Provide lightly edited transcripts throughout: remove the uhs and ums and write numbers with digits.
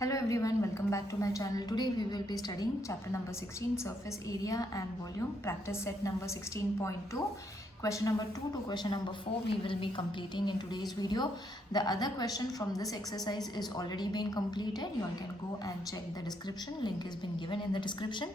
Hello everyone, welcome back to my channel. Today we will be studying chapter number 16, surface area and volume, practice set number 16.2. Question number 2 to question number 4 we will be completing in today's video. The other question from this exercise is already been completed. You all can go and check the description. Link has been given in the description.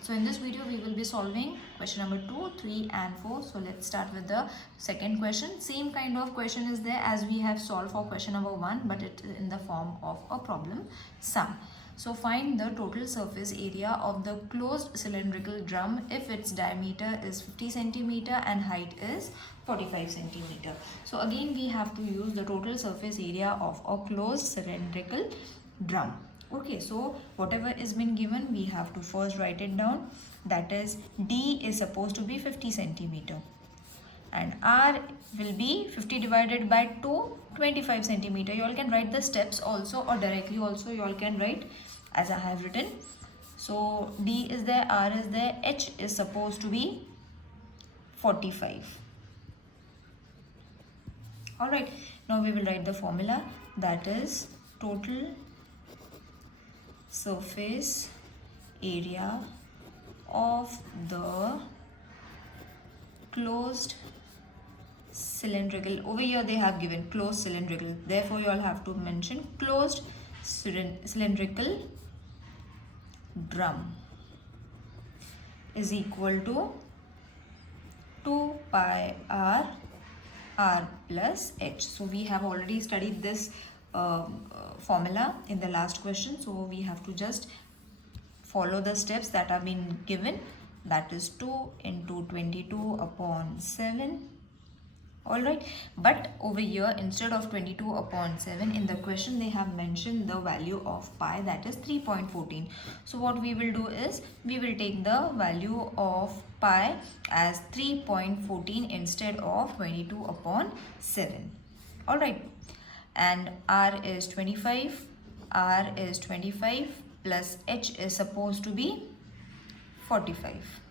So in this video we will be solving question number 2, 3 and 4. So let's start with the second question. Same kind of question is there as we have solved for question number 1, but it is in the form of a problem sum. So find the total surface area of the closed cylindrical drum if its diameter is 50 centimeter and height is 45 centimeter. So again we have to use the total surface area of a closed cylindrical drum. Okay, so whatever is been given, we have to first write it down. That is, D is supposed to be 50 centimeter. And R will be 50 divided by 2, 25 centimeter. You all can write the steps also, or directly also you all can write as I have written. So D is there, R is there, H is supposed to be 45. Alright, now we will write the formula. That is total surface area of the closed cylindrical, over here they have given closed cylindrical, therefore you all have to mention closed cylindrical drum is equal to 2 pi r plus h. So we have already studied this formula in the last question, so we have to just follow the steps that have been given. That is 2 into 22 upon 7. Alright, but over here instead of 22 upon 7 in the question they have mentioned the value of pi, that is 3.14. So what we will do is we will take the value of pi as 3.14 instead of 22 upon 7. Alright, and R is 25, R is 25 plus H is supposed to be 45.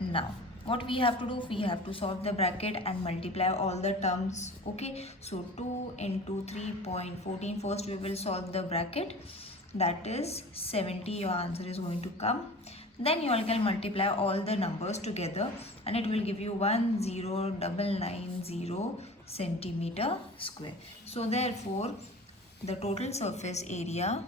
Now what we have to do, we have to solve the bracket and multiply all the terms. Okay, so 2 into 3.14, first we will solve the bracket, that is 70, your answer is going to come. Then you all can multiply all the numbers together and it will give you 10990 centimeter square. So therefore the total surface area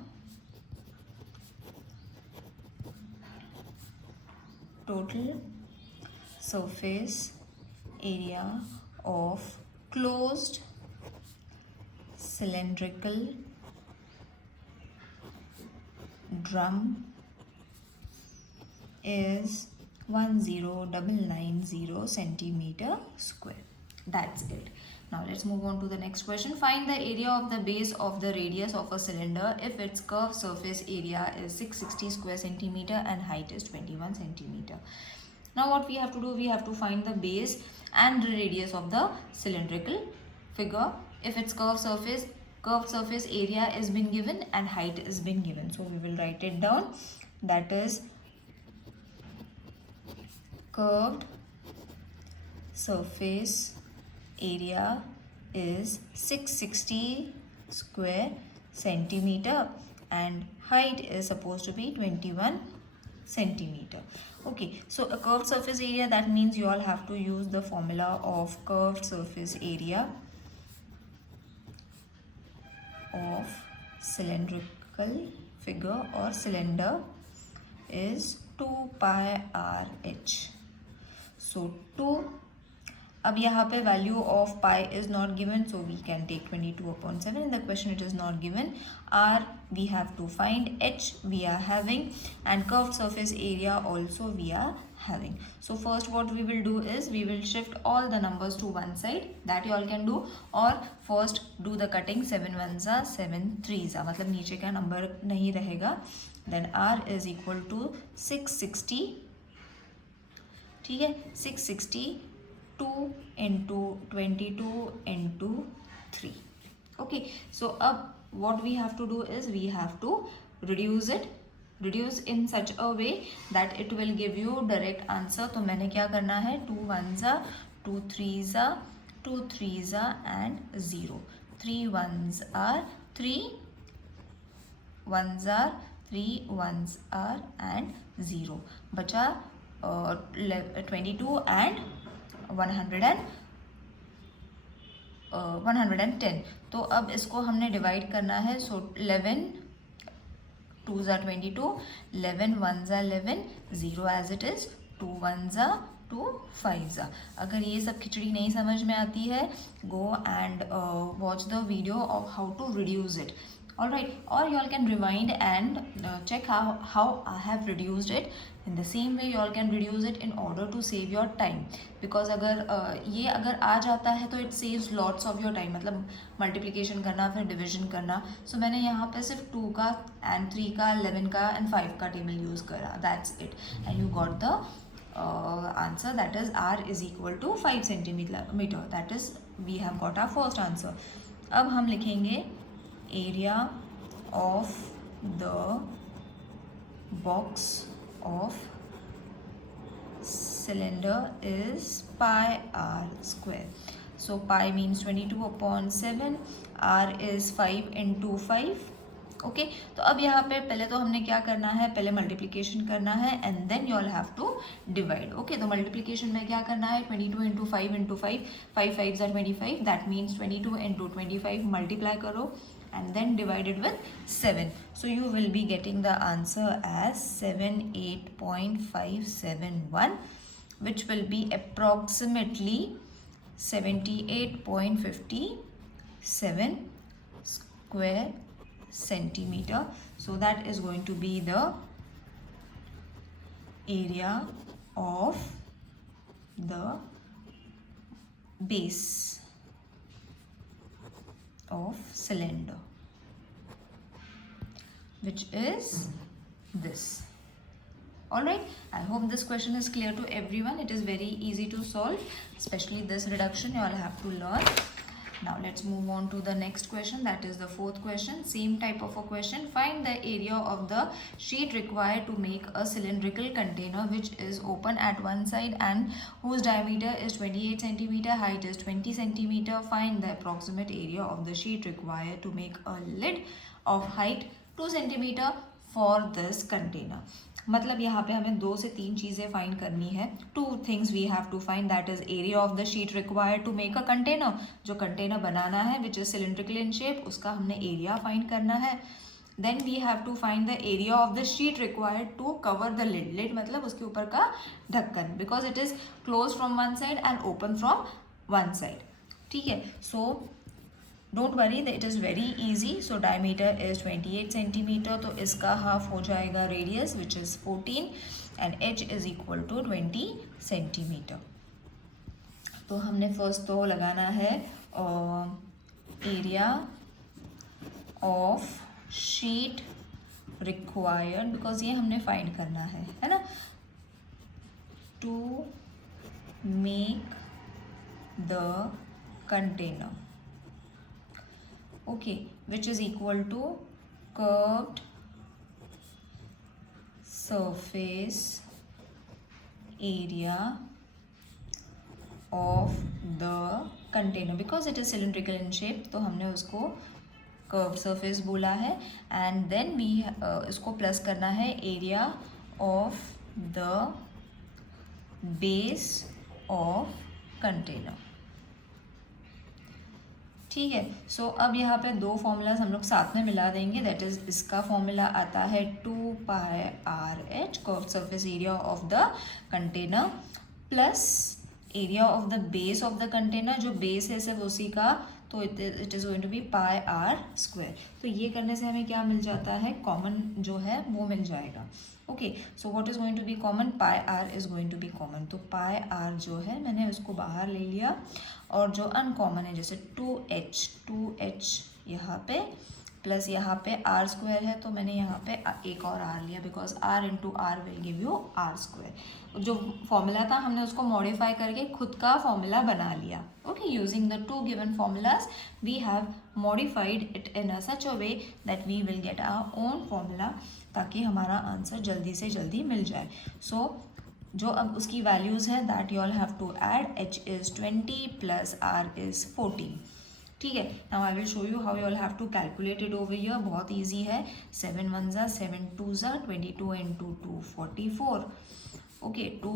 of closed cylindrical drum is 10990 centimeter square. That's it. Now let's move on to the next question. Find the area of the base of the radius of a cylinder if its curved surface area is 660 square centimeter and height is 21 centimeter. Now what we have to do, we have to find the base and the radius of the cylindrical figure if its curved surface area is been given and height is been given. So we will write it down. That is curved surface area is 660 square centimeter and height is supposed to be 21 centimeter. Okay, so a curved surface area, that means you all have to use the formula of curved surface area of cylindrical figure or cylinder is 2 pi r h. So 2, अब यहाँ पे value of pi is not given, so we can take 22 upon 7. In the question it is not given. R we have to find, H we are having, and curved surface area also we are having. So first what we will do is we will shift all the numbers to one side, that you all can do, or first do the cutting. 7 ones are 7 threes are, मतलब नीचे का number नहीं रहेगा. Then R is equal to 660, ठीक है, 660 2 into 22 into 3. Okay, so what we have to do is we have to reduce in such a way that it will give you direct answer. तो मैंने क्या करना है, 2 ones are 2 threes are 2 3s and 0. 3 ones are 3 ones are 3 ones are and 0 बचा 22 and 110. तो अब इसको हमने डिवाइड करना है. सो 11 2s are 22, 11 1s are 11, 0 as it is, 2 1s are 2 5s are. अगर ये सब खिचड़ी नहीं समझ में आती है, go and watch the video of how to reduce it. Alright, or you all can rewind and check how I have reduced it. In the same way you all can reduce it in order to save your time, because अगर ये अगर आ जाता है तो it saves lots of your time. मतलब multiplication करना, फिर division करना. So मैंने यहाँ पे सिर्फ 2 का and 3 का, 11 का and 5 का table use करा. That's it, and you got the answer, that is r is equal to 5 centimeter. That is we have got our first answer. अब हम लिखेंगे area of the box of cylinder is pi r square. So pi means 22/7, r is 5 into 5. Okay तो अब यहाँ पे पहले तो हमने क्या करना है, पहले मल्टीप्लिकेशन करना है and then you all have to divide. Okay तो मल्टीप्लिकेशन में क्या करना है, 22 into 5 into 5, 5 5s are 25, that means 22 into 25 multiply करो and then divided with 7. So you will be getting the answer as 78.571, which will be approximately 78.57 square centimeter. So that is going to be the area of the base of cylinder, which is this. Alright, I hope this question is clear to everyone. It is very easy to solve, especially this reduction you all have to learn. Now let's move on to the next question, that is the fourth question. Same type of a question. Find the area of the sheet required to make a cylindrical container which is open at one side and whose diameter is 28 centimeter, height is 20 centimeter. Find the approximate area of the sheet required to make a lid of height 2 centimeter for this container. मतलब यहाँ पे हमें 2 से 3 चीज़ें find करनी है. 2 things we have to find, that is area of the sheet required to make a container. जो container बनाना है which is cylindrical in shape, उसका हमने एरिया फाइंड करना है. Then we have to find the area of the sheet required to cover the lid. Lid मतलब उसके ऊपर का ढक्कन, because it is closed from one side and open from one side. ठीक है, so don't worry, it is very easy. So diameter is 28 centimetre, तो इसका half हो जाएगा radius which is 14 and H is equal to 20 centimetre. तो हमने first तो लगाना है area of sheet required, because ये हमने फाइंड करना है ना, to make the container. Okay, which is equal to curved surface area of the container, because it is cylindrical in shape, तो हमने उसको curved surface बोला है. and then we इसको प्लस करना है area of the base of container. ठीक है, सो अब यहाँ पे 2 फॉर्मूलाज हम लोग साथ में मिला देंगे. दैट इज़ इसका फॉर्मूला आता है 2 pi r h curved surface area of the container plus area of the base of the container. जो बेस है सिर्फ उसी का, तो it is going to be pi r square. तो ये करने से हमें क्या मिल जाता है, कॉमन जो है वो मिल जाएगा. Okay, so what is going to be common, pi R is going to be common. तो पाई आर जो है मैंने उसको बाहर ले लिया, और जो अनकॉमन है जैसे 2h यहाँ पे प्लस यहाँ पे आर स्क्वायर है, तो मैंने यहाँ पे एक और आर लिया, because R into R will give you R square. जो फॉर्मूला था हमने उसको मॉडिफाई करके खुद का फॉर्मूला बना लिया. Okay, using the 2 given formulas we have modified it in a such a way that we will get our own formula, ताकि हमारा आंसर जल्दी से जल्दी मिल जाए. सो जो अब उसकी वैल्यूज़ है that you all have to add. h is 20 plus r is 14. ठीक है. Now I will show you how you all have to calculate it over here. बहुत ईजी है. 7 1 ज़ा 7 2 ज़ा 22 into 2 44. Okay, 2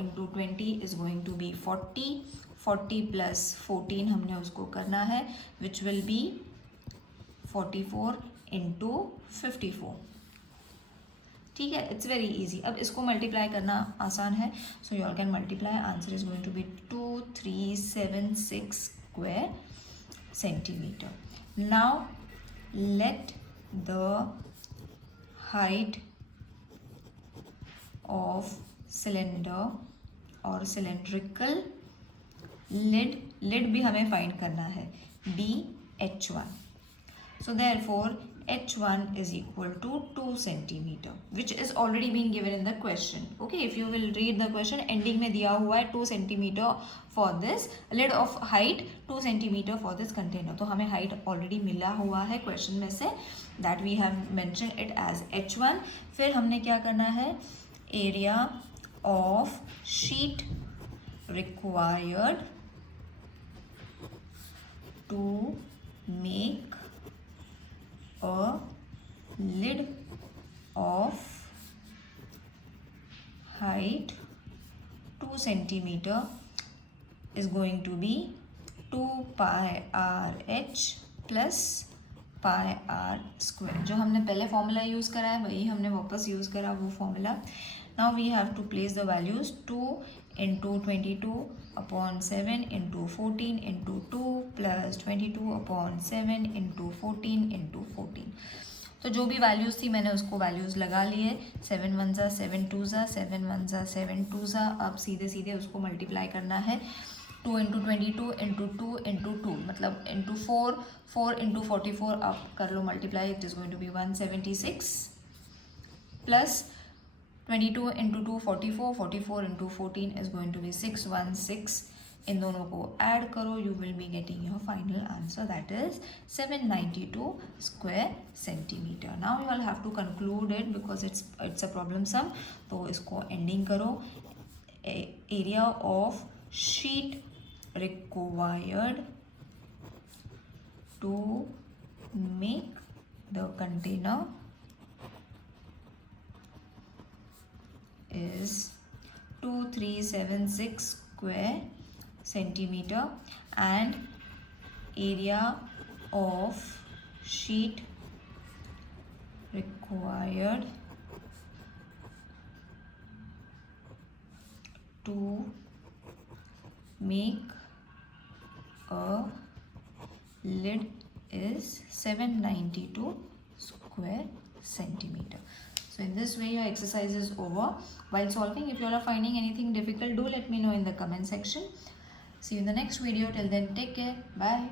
into 20 is going to be 40. 40 plus 14 हमने उसको करना है, विच विल बी 44 इंटू 54. ठीक है, इट्स वेरी इजी. अब इसको मल्टीप्लाई करना आसान है. So you all can multiply. Answer is going to be 2376 square centimeter. Now let the height of cylinder or cylindrical lid भी हमें फाइंड करना है, be h1. So therefore h1 is equal to 2 centimeter, which is already being given in the question. Okay, if you will read the question, ending में दिया हुआ है 2 centimeter for this lid of height, 2 centimeter for this container. तो हमें height already मिला हुआ है question में से, that we have mentioned it as h1. फिर हमने क्या करना है, area of sheet required to make a lid of height 2 centimeter is going to be 2 pi r h plus pi r square. जो हमने पहले फॉर्मूला यूज़ करा है वही हमने वापस यूज़ करा वो formula. Now we have to place the values. 2 into 22 upon 7 into 14 into 2 plus 22 upon 7 into 14 into 14. तो जो भी वैल्यूज़ थी मैंने उसको वैल्यूज़ लगा लिए. 7 1 ज़ा 7 2 ज़ा 7 1 ज़ा 7 2 ज़ा. अब सीधे सीधे उसको मल्टीप्लाई करना है. 2 इंटू 22 इंटू 2 इंटू 2 मतलब इंटू 4. 4 इंटू 44 आप कर लो multiply. It is going to be 176 plus 22 into 2 44. 44 into 14 is going to be 616. इन दोनों को ऐड करो, you will be getting your final answer, that is 792 square centimetre. Now you will have to conclude it because it's a problem sum. तो इसको ending करो. Area of sheet required to make the container is 2376 square centimeter and area of sheet required to make a lid is 792 square centimeter. So in this way your exercise is over. While solving, if you all are finding anything difficult, do let me know in the comment section. See you in the next video. Till then, take care. Bye.